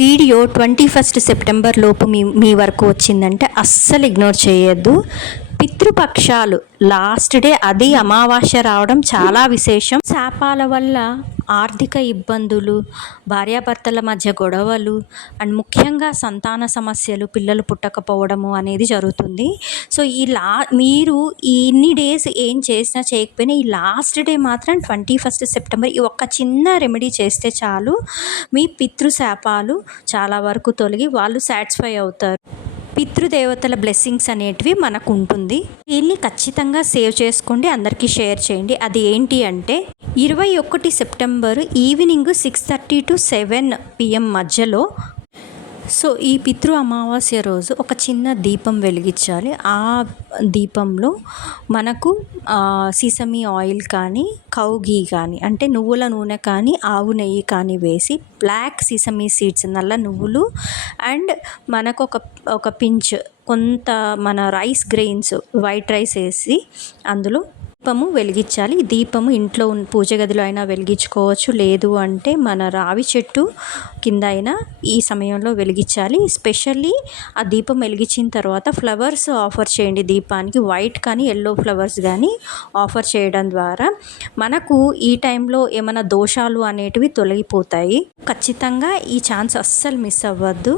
Video 21 September లోపు మీ వరకు వచ్చిందంటే అస్సలు ఇగ్నోర్ చేయొద్దు. పితృపక్షాలు లాస్ట్ డే, అది అమావాస్య రావడం చాలా విశేషం. శాపాల వల్ల ఆర్థిక ఇబ్బందులు, భార్యాభర్తల మధ్య గొడవలు అండ్ ముఖ్యంగా సంతాన సమస్యలు, పిల్లలు పుట్టకపోవడము అనేది జరుగుతుంది. సో మీరు ఇన్ని డేస్ ఏం చేసినా చేయకపోయినా ఈ లాస్ట్ డే మాత్రం 21 సెప్టెంబర్ ఈ ఒక్క చిన్న రెమెడీ చేస్తే చాలు, మీ పితృశాపాలు చాలా వరకు తొలగి వాళ్ళు సాటిస్ఫై అవుతారు. పితృదేవతల బ్లెస్సింగ్స్ అనేటివి మనకు ఉంటుంది. దీన్ని ఖచ్చితంగా సేవ్ చేసుకోండి, అందరికీ షేర్ చేయండి. అది ఏంటి అంటే 21 సెప్టెంబర్ ఈవినింగ్ 6:30 to 7 PM మధ్యలో. సో ఈ పితృ అమావాస్య రోజు ఒక చిన్న దీపం వెలిగించాలి. ఆ దీపంలో మనకు సీసమి ఆయిల్ కానీ, కౌ ఘీ కానీ అంటే నువ్వుల నూనె కానీ, ఆవు నెయ్యి కానీ వేసి, బ్లాక్ సీసమి సీడ్స్ నల్ల నువ్వులు అండ్ మనకు ఒక పించ్ కొంత మన రైస్ గ్రెయిన్స్ వైట్ రైస్ వేసి అందులో దీపము వెలిగించాలి. ఈ దీపము ఇంట్లో పూజ గదిలో అయినా వెలిగించుకోవచ్చు, లేదు అంటే మన రావి చెట్టు కింద అయినా ఈ సమయంలో వెలిగించాలి. స్పెషల్లీ ఆ దీపం వెలిగించిన తర్వాత ఫ్లవర్స్ ఆఫర్ చేయండి దీపానికి. వైట్ కానీ ఎల్లో ఫ్లవర్స్ కానీ ఆఫర్ చేయడం ద్వారా మనకు ఈ టైంలో ఏమైనా దోషాలు అనేటివి తొలగిపోతాయి. ఖచ్చితంగా ఈ ఛాన్స్ అస్సలు మిస్ అవ్వద్దు.